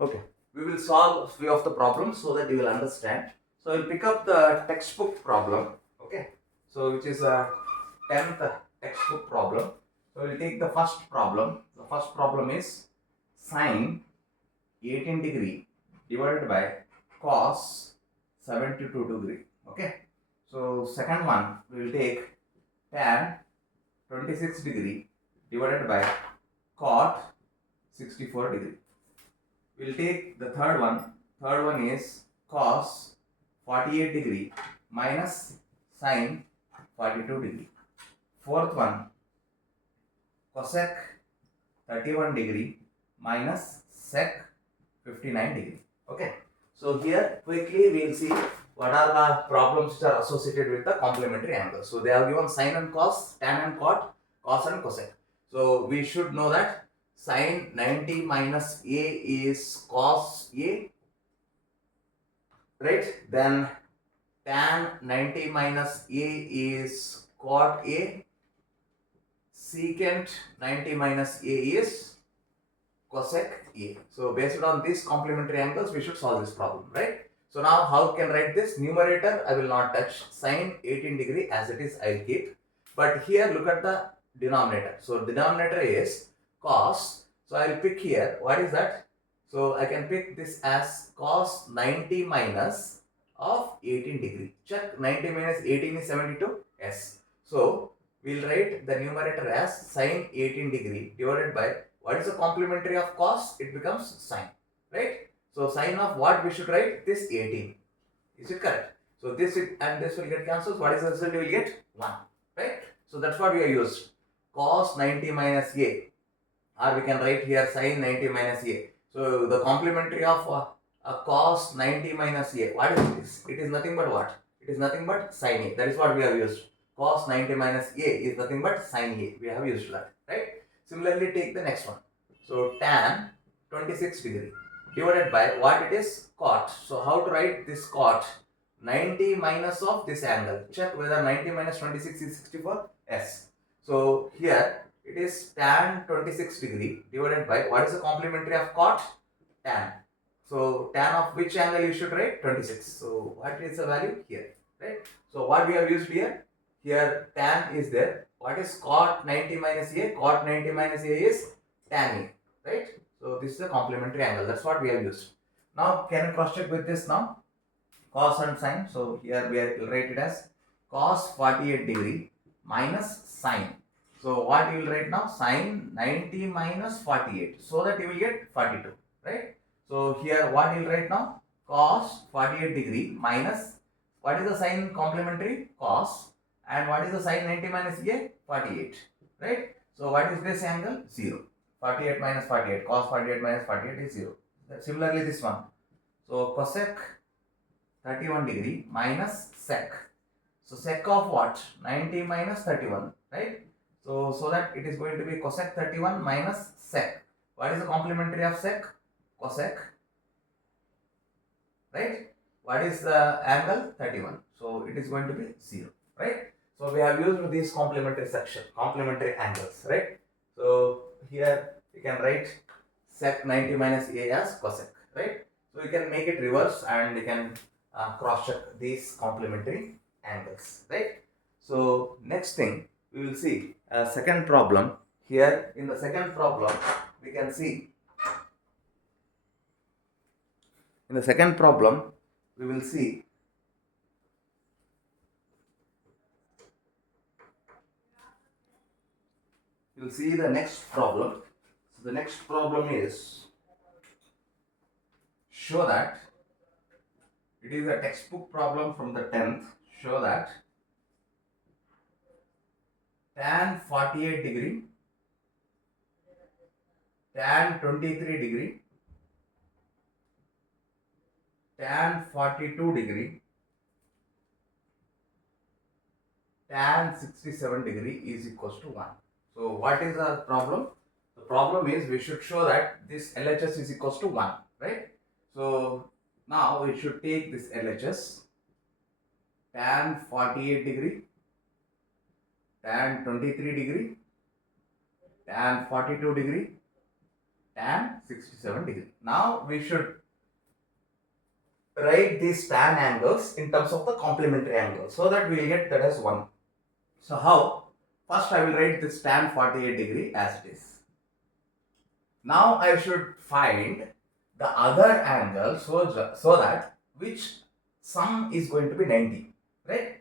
Okay, we will solve few of the problems so that you will understand. So we'll pick up the textbook problem. Okay, so which is a 10th textbook problem. So we'll take the first problem. The first problem is sine 18 degree divided by cos 72 degree. Okay, so second one we will take tan 26 degree divided by cot 64 degree. We'll take the third one. Third one is cos 48 degree minus sine 42 degree. Fourth one, cosec 31 degree minus sec 59 degree. Okay. So here quickly we will see what are the problems which are associated with the complementary angles. So they have given sine and cos, tan and cot, cos and cosec. So we should know that sine 90 minus a is cos a, right? Then tan 90 minus a is cot a, secant 90 minus a is cosec a. So based on these complementary angles, we should solve this problem, right? So now how can write this? Numerator I will not touch. Sine 18 degree as it is I will keep. But here look at the denominator. So denominator is cos. So I will pick here. What is that? So I can pick this as cos 90 minus of 18 degree. Check 90 minus 18 is 72. Yes. So we will write the numerator as sine 18 degree divided by what is the complementary of cos? It becomes sine, right? So sine of what we should write? This 18. Is it correct? So this and this will get cancelled. What is the result? You will get 1, right? So that's what we are used. Cos 90 minus a, or we can write here sine 90 minus a. So the complementary of cos 90 minus a. What is this? It is nothing but what? It is nothing but sine a. That is what we have used. Cos 90 minus a is nothing but sine a. We have used that, right? Similarly, take the next one. So tan 26 degree divided by what it is? Cot. So how to write this cot? 90 minus of this angle. Check whether 90 minus 26 is 64. Yes. So here it is tan 26 degree divided by what is the complementary of cot? Tan. So tan of which angle you should write? 26. So what is the value here? Right. So what we have used here? Here tan is there. What is cot 90 minus a? Cot 90 minus a is tan a. Right. So this is a complementary angle. That's what we have used. Now can you cross check with this now? Cos and sine. So here we will write it as cos 48 degree minus sine. So what you will write now? Sine 90 minus 48. So that you will get 42. Right. So here what you will write now? Cos 48 degree minus what is the sine complementary? Cos. And what is the sine 90 minus a? 48. Right. So what is this angle? 0. 48 minus 48. Cos 48 minus 48 is 0. Similarly this one. So cosec 31 degree minus sec. So sec of what? 90 minus 31, right? So that it is going to be cosec 31 minus sec. What is the complementary of sec? Cosec, right? What is the angle? 31. So it is going to be 0, right? So we have used these complementary angles, right? So here you can write sec 90 minus a as cosec, right? So you can make it reverse and you can cross check these complementary angles, right? So next thing we will see a second problem. Here in the second problem we can see, in the second problem we will see the next problem. So the next problem is, show that it is a textbook problem from the 10th. Show that tan 48 degree, tan 23 degree, tan 42 degree, tan 67 degree is equals to 1. So what is our problem? The problem is we should show that this LHS is equals to 1, right? So now we should take this LHS, tan 48 degree, tan 23 degree, tan 42 degree, tan 67 degree. Now we should write these tan angles in terms of the complementary angle so that we will get that as 1. So how? First I will write this tan 48 degree as it is. Now I should find the other angle so that which sum is going to be 90, right?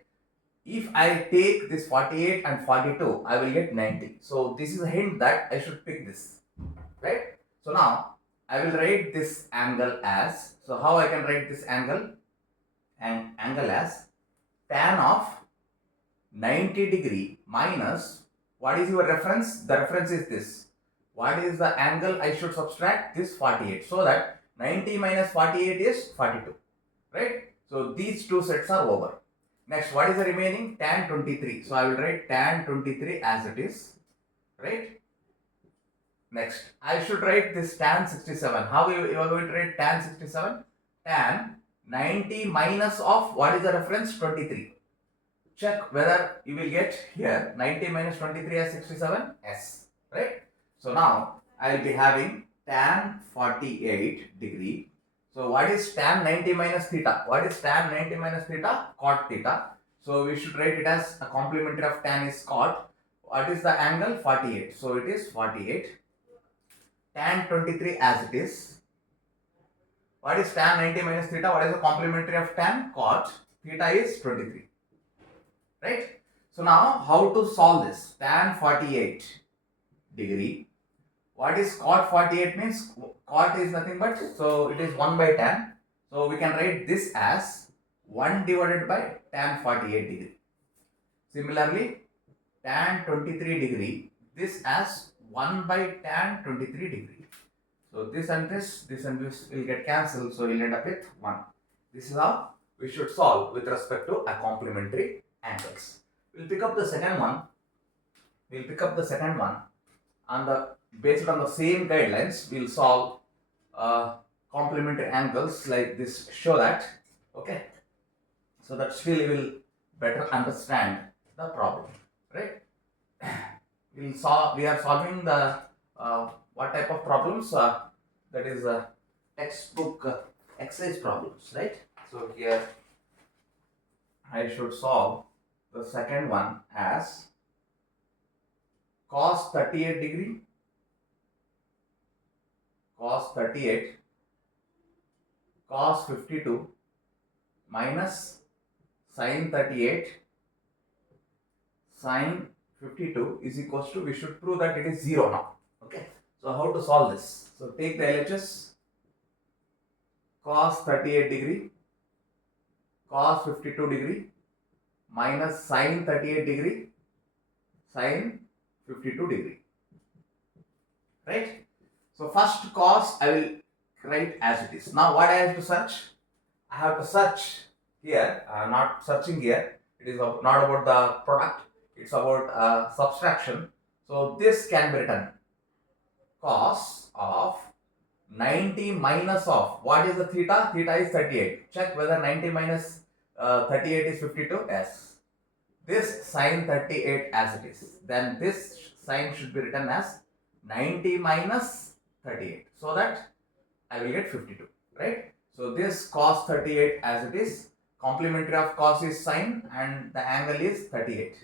If I take this 48 and 42, I will get 90. So this is a hint that I should pick this, right? So now I will write this angle as, so how I can write this angle? An angle as tan of 90 degree minus, what is your reference? The reference is this. What is the angle I should subtract? This 48. So that 90 minus 48 is 42, right? So these two sets are over. Next, what is the remaining? Tan 23. So I will write tan 23 as it is, right? Next, I should write this tan 67. How you are going to write tan 67? Tan 90 minus of, what is the reference? 23. Check whether you will get here 90 minus 23 as 67. Yes, right? So now I will be having tan 48 degree. So what is tan 90 minus theta? What is tan 90 minus theta? Cot theta. So we should write it as a complementary of tan is cot. What is the angle? 48. So it is 48. Tan 23 as it is. What is tan 90 minus theta? What is the complementary of tan? Cot. Theta is 23. Right? So now how to solve this? Tan 48 degree. What is cot 48 means? Cot is nothing but, so it is 1 by tan. So we can write this as 1 divided by tan 48 degree. Similarly, tan 23 degree, this as 1 by tan 23 degree. So this and this will get cancelled. So we'll end up with 1. This is how we should solve with respect to a complementary angles. We'll pick up the second one. And based on the same guidelines, we'll solve complementary angles like this. Show that, okay? So that still you will better understand the problem, right? We are solving the what type of problems? That is textbook exercise problems, right? So here I should solve the second one as cos 38 degree, cos 38, cos 52 minus sin 38, sin 52 is equals to, we should prove that it is 0 now. Okay. So how to solve this? So take the LHS, cos 38 degree, cos 52 degree minus sin 38 degree, sin 52 degree, right? So first cos I will write as it is. Now what I have to search? I have to search here, not searching here. It is not about the product, it's about subtraction. So this can be written cos of 90 minus of, what is the theta? Theta is 38. Check whether 90 minus 38 is 52. Yes. This sin 38 as it is. Then this sign should be written as 90 minus 38. So that I will get 52. Right? So this cos 38 as it is. Complementary of cos is sin and the angle is 38.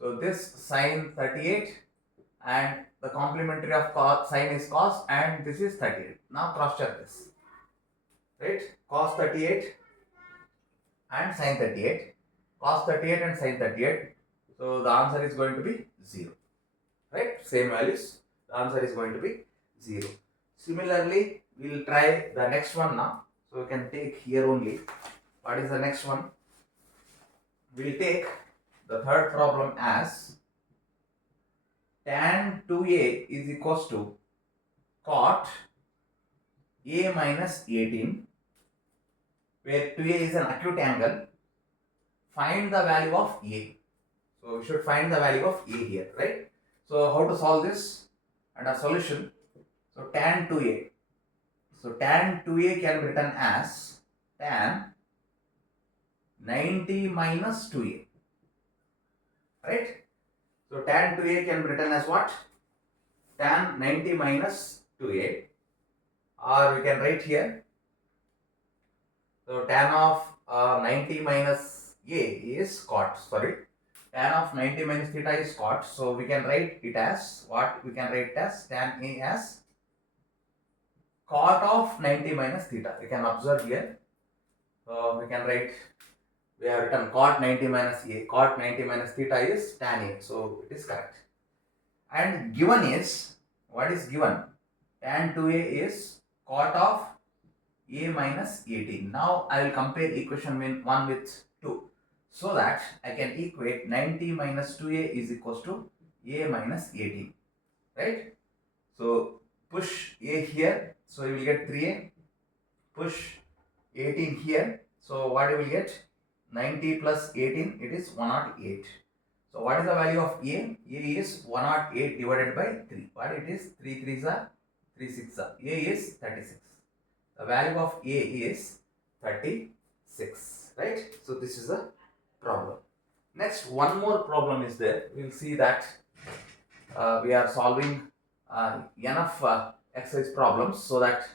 So this sin 38 and the complementary of cos, sin is cos and this is 38. Now cross check this. Right? Cos 38 and sin 38. Cos 38 and sin 38. So the answer is going to be 0. Right? Same values. The answer is going to be 0. Similarly, we will try the next one now. So we can take here only. What is the next one? We will take the third problem as tan 2a is equals to cot a minus 18, where 2a is an acute angle. Find the value of a. So we should find the value of a here, right? So how to solve this and a solution? So tan 2a. So tan 2a can be written as tan 90 minus 2a, right? So tan 2a can be written as what? Tan 90 minus 2a, or we can write here, so tan of 90 minus a is cot, tan of 90 minus theta is cot, so we can write it as what? We can write it as tan a as cot of 90 minus theta. We can observe here, so we can write, we have written cot 90 minus a, cot 90 minus theta is tan a, so it is correct. And given is, what is given? Tan 2a is cot of a minus 18. Now I will compare equation 1 with 2, so that I can equate 90 minus 2a is equals to a minus 18, right? So push a here, so you will get 3a, push 18 here, so what you will get? 90 plus 18, it is 108. So what is the value of a? A is 108 divided by 3. What it is? 3 3s are 3 6s are. A is 36. The value of a is 36, right? So this is a problem. Next, one more problem is there. We will see that we are solving enough exercise problems, so that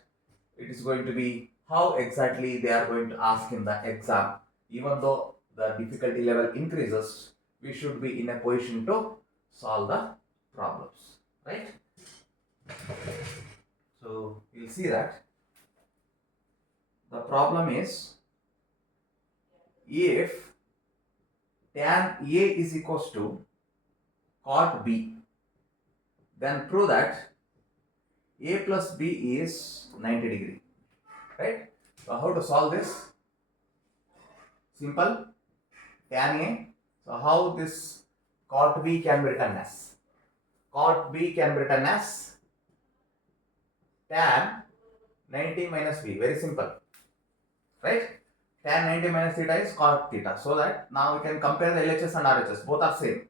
it is going to be how exactly they are going to ask in the exam. Even though the difficulty level increases, we should be in a position to solve the problems, right? So we'll see that the problem is, if tan A is equals to cot B, then prove that A plus B is 90 degree, right? So how to solve this? Simple, tan A. So how this cot B can be written as? Cot B can be written as tan 90 minus B. Very simple, right? Tan 90 minus theta is cot theta. So that now we can compare the LHS and RHS. Both are same.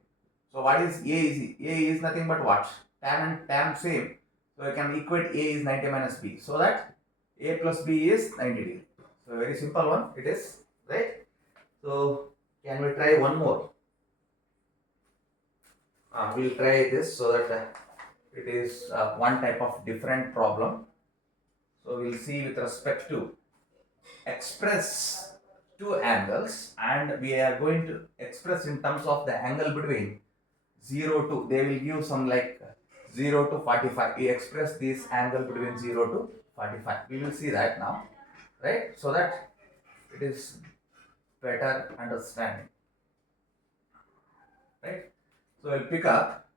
So what is A is? A is nothing but what? Tan and tan same. So we can equate A is 90 minus B. So that A plus B is 90 degree. So very simple one it is, right? So can we try one more? We will try this, so that it is one type of different problem. So we will see with respect to express two angles, and we are going to express in terms of the angle between 0 to, they will give some like 0 to 45. We express this angle between 0 to 45. We will see that now, right? So that it is better understanding, right? So I'll pick up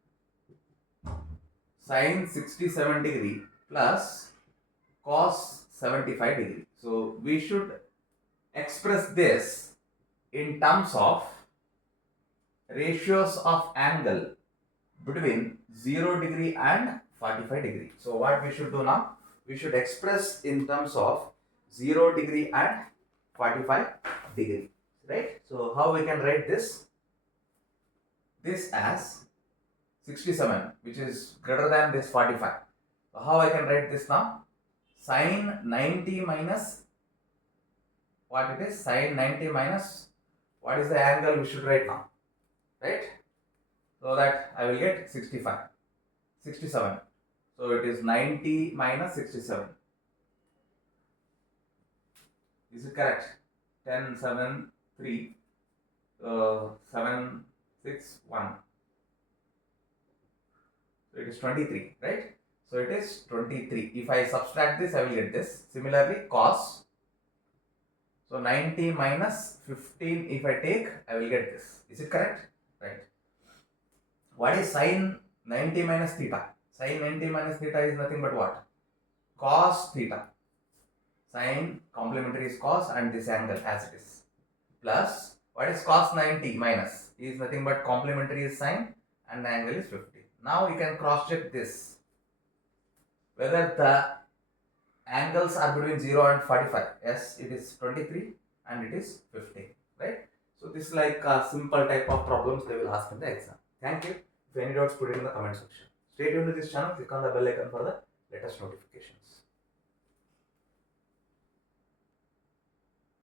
sine 67 degree plus cos 75 degree. So we should express this in terms of ratios of angle between 0 degree and 45 degree. So what we should do now? We should express in terms of 0 degree and 45 degree, right? So how we can write this? This as 67, which is greater than this 45. So how I can write this now? Sine 90 minus, what it is? Sine 90 minus, what is the angle we should write now, right? So that I will get 67. So it is 90 minus 67. Is it correct? 10, 7, 3, 7, 6, 1. So it is 23, right? So it is 23. If I subtract this, I will get this. Similarly, cos. So 90 minus 15, if I take, I will get this. Is it correct? Right. What is sine 90 minus theta? Sine 90 minus theta is nothing but what? Cos theta. Sine complementary is cos, and this angle as it is. Plus, what is cos 90 minus? Is nothing but complementary is sine, and the angle is 50. Now you can cross check this, whether the angles are between 0 and 45. Yes, it is 23 and it is 50, right? So this is like a simple type of problems they will ask in the exam. Thank you. If any doubts, put it in the comment section. Stay tuned to this channel, click on the bell icon for the latest notifications.